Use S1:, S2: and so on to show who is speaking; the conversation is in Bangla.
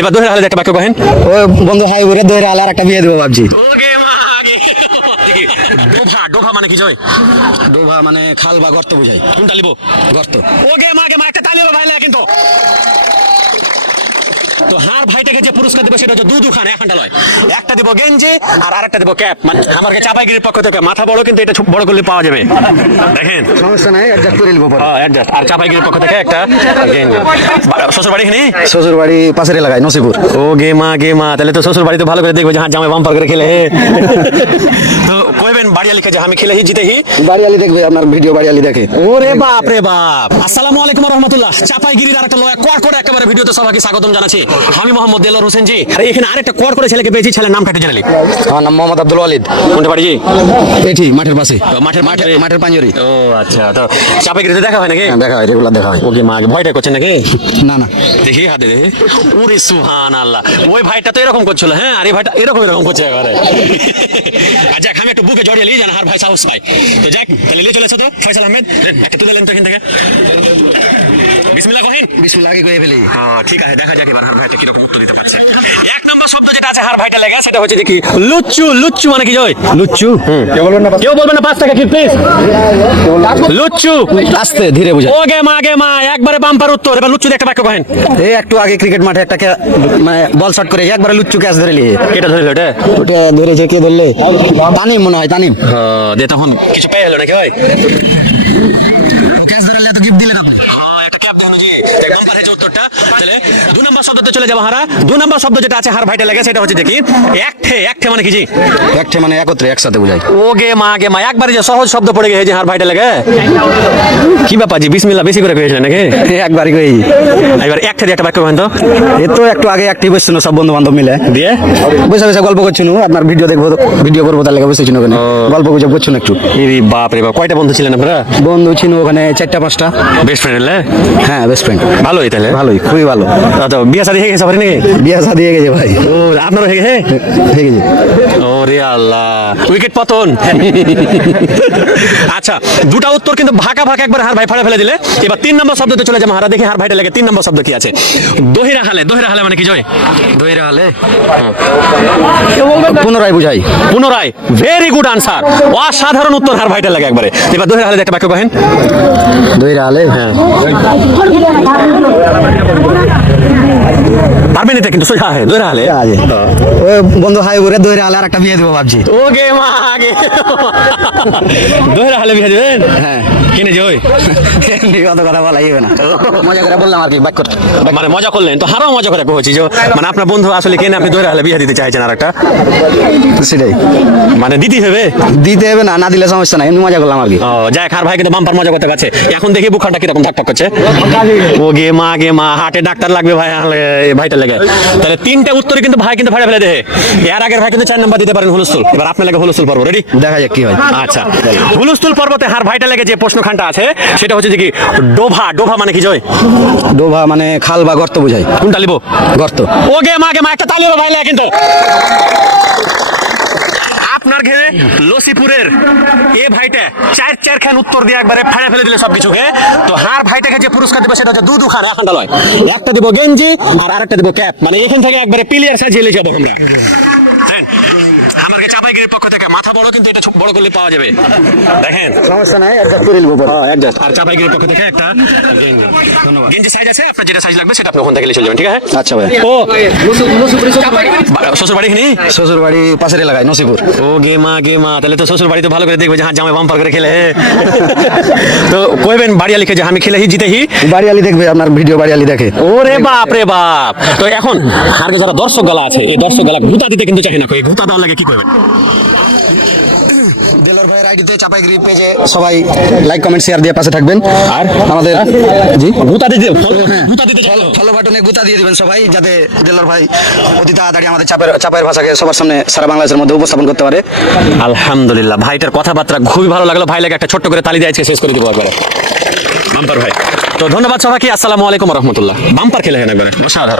S1: এবার দোহের হালে একটা বাক্য কহেন
S2: ও বন্ধু হাই ঘুরে দইরা আলার একটা বিয়ে দেবো ভাবছি।
S1: ডোভা ডোভা মানে কি জয়?
S2: ডোভা মানে খাল বা গর্ত বোঝাই
S1: কোনটা লিবো?
S2: গর্ত।
S1: ওকে মা আগে মা একটা তালি হবে ভাই কিন্তু। তো হার ভাইটাকে যে পুরস্কার দেবে সেটা হচ্ছে দু দুখান এখানটা লয়। একটা দিব গেঞ্জি আর আরেকটা দিব ক্যাপ। মানে আমার কাছে চাপাইগিরির পক্ষ থেকে মাথা বড় কিন্তু এটা বড় করলে পাওয়া যাবে। দেখেন।
S2: সমস্যা নাই অ্যাডজাস্ট করে নিবো পরে।
S1: হ্যাঁ অ্যাডজাস্ট আর চাপাইগিরির পক্ষ থেকে একটা গেঞ্জি। শ্বশুর বাড়ি এখানে
S2: শ্বশুর বাড়ি পাশের এলাকায় নসিপুর।
S1: ও গে মা গে মা। তাহলে তো শ্বশুর বাড়িতে ভালো করে দেখবে যে হ্যাঁ জামাই বাম্পার করে খেলে। তো আমি খেলে হি জিতে হি
S2: বাড়িয়ালি দেখবে আপনার ভিডিও বাড়িয়ালি দেখে।
S1: ওরে বাপ রে বাপ। আসসালামু আলাইকুম রহমতুল্লাহ। চাপাইগিরির আরেকটা লয়া কোয়ার করে একেবারে ভিডিওতে সবাইকে স্বাগতম জানাচ্ছি। আমি মোহাম্মদ দেলোর হোসেন জি। আর এখানে আরেকটা কোয়ার করে ছেলেকে পেয়েছি ছেলের নামটা একটু জানালি
S2: আমার নাম মোহাম্মদ আব্দুল ওয়ালিদ।
S1: কোনটা বাড়ি জি?
S2: এটি মাঠের পাশে।
S1: তো মাঠের
S2: মাঠের পাঞ্জরি
S1: ও আচ্ছা তো চাপাইগিরিতে দেখা হয় নাকি?
S2: হ্যাঁ, দেখা হয় রেগুলার দেখা হয়।
S1: ওকে মা ভয়টা করছেন নাকি?
S2: না না।
S1: দেখি হাতে দেখি। ওরে সুহান আল্লাহ ওই ভাইটা তো এরকম করছিল হ্যাঁ? আর এই ভাইটা এরকম এরকম করছে যাক আমি একটু বুকে জড়িয়ে নিয়ে জান হার ভাই সাহস পাই তো যাক তাহলে নিয়ে চলেছে তো ফয়সাল আহমেদ। একটা তুলে তো এখান থেকে। বিসমিল্লা কহিন।
S2: বিসমিল্লা আগে করে ফেলি।
S1: হ্যাঁ ঠিক আছে দেখা যাক এবার হার ভাইটা কীরকম উত্তর দিতে পারছে। নম্বর শব্দ যেটা আছে হার ভাইটা লেগে সেটা হচ্ছে দেখি লুচ্চু লুচ্চু মানে কি জয়?
S2: লুচ্চু।
S1: কেউ বলবেন না কেউ বলবেন না পাঁচ টাকা কি প্লিজ লুচ্চু।
S2: আস্তে ধীরে বুঝাই
S1: ও গে মা গে মা একবারে বাম্পার উত্তর। এবার লুচ্চু একটা বাক্য কহেন।
S2: এই একটু আগে ক্রিকেট মাঠে একটা মানে বল শট করে একবারে লুচ্চু ক্যাচ ধরে নিয়ে।
S1: কেটা ধরিল এটা?
S2: ওটা ধরেছে কে ধরলে। তানিম মনে হয় তানিম।
S1: হ্যাঁ, দিয়ে তখন কিছু পেয়ে হলো নাকি ভাই তাহলে দু নম্বর শব্দতে চলে যাব হারা। দু নম্বর শব্দ যেটা আছে হার ভাইটা লেগে সেটা হচ্ছে দেখি একঠে একঠে মানে কি জি?
S2: একটা মানে একত্রে একসাথে বুঝাই
S1: ও গে মা গে মা একবারে যে সহজ শব্দ পড়ে গেছে হার ভাইটা লেগে কি ব্যাপার জি বিসমিল্লাহ বেশি করে কয়েছিলেন নাকি?
S2: একবারই কই।
S1: এবার একটা দিয়ে একটা বাক্য তো।
S2: এ তো একটু আগে অ্যাক্টিভ হচ্ছিল সব বন্ধু বান্ধব মিলে।
S1: দিয়ে?
S2: বসে বসে গল্প করছিল আপনার ভিডিও দেখব ভিডিও করব তার লেগে বসেছিল ওখানে। গল্প গুজব করছিল একটু।
S1: ইরি বাপ রে বাপ কয়টা বন্ধু ছিলেন আপনারা?
S2: বন্ধু ছিল ওখানে চারটা পাঁচটা।
S1: বেস্ট ফ্রেন্ড
S2: হ্যাঁ বেস্ট ফ্রেন্ড
S1: ভালোই তাহলে।
S2: ভালোই। খুবই ভালো।
S1: তো বিয়ে শাদী হয়ে গেছে সবারই নাকি?
S2: বিয়া শাদি হয়ে গেছে ভাই।
S1: ও আপনারও হয়ে গেছে?
S2: হয়ে গেছে।
S1: ও রে আল্লাহ। উইকেট পতন। আচ্ছা দুটা উত্তর কিন্তু ভাকা ভাকা একবার হার ভাই ফাড়ে ফেলে দিলে। এবার তিন নম্বর শব্দতে চলে যাব হারা দেখি হার ভাইটা লাগে তিন নম্বর শব্দ কি আছে? দহিরা হালে দহিরা হালে মানে কি জয়?
S2: দইরা হলে? পুনরায় বুঝাই।
S1: পুনরায় ভেরি গুড আনসার অসাধারণ উত্তর হার ভাইটা লাগে একবারে। এবার দহিরা হালে একটা বাক্য কহেন।
S2: দইরা হলে?
S1: হ্যাঁ। পারবেন এটা কিন্তু? সোজা হ্যাঁ
S2: ও বন্ধু হাই বিয়ে দেবো ভাবছি।
S1: ওকে মা আগে। হালে বিয়ে দেবেন?
S2: হ্যাঁ।
S1: কিনে জয়
S2: এমনি কত কথা বলা যাবে না। মজা করে বললাম আর কি বাক্য
S1: মানে মজা করলেন তো হারাও মজা করে কইছি যে মানে আপনার বন্ধু আসলে কেন আপনি দৈরা হলে বিয়ে দিতে চাইছেন আর একটা
S2: সেটাই।
S1: মানে দিতে হবে?
S2: দিতে হবে না না দিলে সমস্যা নাই এমনি মজা করলাম আর কি।
S1: ও যাই খার ভাই কিন্তু বাম্পার মজা করতে গেছে। এখন দেখি বুখারটা কীরকম ধাক করছে। ও গে মা গে মা হাটে ডাক্তার লাগবে ভাই আলে ভাইটা লেগে। তাহলে তিনটে উত্তরে কিন্তু ভাই কিন্তু ফাড়ে ফেলে দেহে এর আগের ভাই কিন্তু চার নাম্বার দিতে পারেন হুলস্থুল। এবার আপনার লাগে হুলস্থুল পর্ব রেডি
S2: দেখা যাক কি হয়।
S1: আচ্ছা হুলস্থুল পর্বতে হার ভাইটা লেগে যে প্রশ্নখানটা আছে সেটা হচ্ছে যে কি ডোভা ডোভা মানে কি জয়?
S2: ডোভা মানে খাল বা গর্ত বুঝাই
S1: কোনটা লিবো?
S2: গর্ত।
S1: ও গে মা গে মা একটা তালি ভাই লাগে কিন্তু। আপনার ঘেরে লসিপুরের। এ ভাইটা চার চার খান উত্তর দিয়ে একবারে ফাড়ে ফেলে দিলে সবকিছুকে তো হার ভাইটাকে যে পুরস্কার দিবে সেটা হচ্ছে দু দুখান এখানটা লয়। একটা দিব গেঞ্জি আর আরেকটা দিব ক্যাপ। মানে এখান থেকে একবারে প্লেয়ার সাজিয়ে লিখে যাব আমরা। আমার আমাকে চাপাইগিরির পক্ষ মাথা বড় কিন্তু এটা বড় করলে পাওয়া যাবে। দেখেন।
S2: সমস্যা নাই অ্যাডজাস্ট করে নিবো পরে।
S1: হ্যাঁ একজাস্ট আর চাপাইগিরির পক্ষ থেকে একটা গেঞ্জি। ধন্যবাদ। গেঞ্জি সাইজ আছে আপনার যেটা সাইজ লাগবে সেটা আপনি ওখান থেকে লিখে চলে যাবেন ঠিক আছে?
S2: আচ্ছা ভাই।
S1: ও শ্বশুর বাড়ি
S2: শ্বশুর বাড়ি পাশের এলাকায় নসিপুর।
S1: ও গে মা গে মা। তাহলে তো শ্বশুর বাড়িতে ভালো করে দেখবে যে হ্যাঁ জামাই বাম্পার করে খেলে। তো কইবেন বাড়িয়া লিখে যে আমি খেলে হি জিতে হি?
S2: বাড়িয়ালি দেখবে আপনার ভিডিও বাড়িয়ালি দেখে।
S1: ওরে বাপ রে বাপ। তো এখন আগে যারা দর্শক গলা আছে এই দর্শক গলা ভূতা দিতে কিন্তু চাই না কই? ভূতা দেওয়ার লাগে কি করবেন
S2: দেলোর ভাইয়ের আইডিতে চাপাইগিরি পেজে সবাই লাইক কমেন্ট শেয়ার দিয়ে পাশে থাকবেন।
S1: আর
S2: আমাদের জি?
S1: ভূতা দিতে ভূতা দিতে
S2: ফলো বাটনে গুতা দিয়ে দিবেন সবাই যাতে দেলোর ভাই অতি তাড়াতাড়ি আমাদের চাপের চাপের ভাষাকে সবার সামনে সারা বাংলাদেশের মধ্যে উপস্থাপন করতে পারে।
S1: আলহামদুলিল্লাহ ভাইটার কথাবার্তা খুবই ভালো লাগল। ভাই লাগে একটা ছোট্ট করে তালি দিয়ে আজকে শেষ করে দিব একবারে। বাম্পার ভাই। তো ধন্যবাদ সবাইকে আসসালামু আলাইকুম রহমতুল্লাহ। বাম্পার খেলে হেন একবারে। অসাধারণ।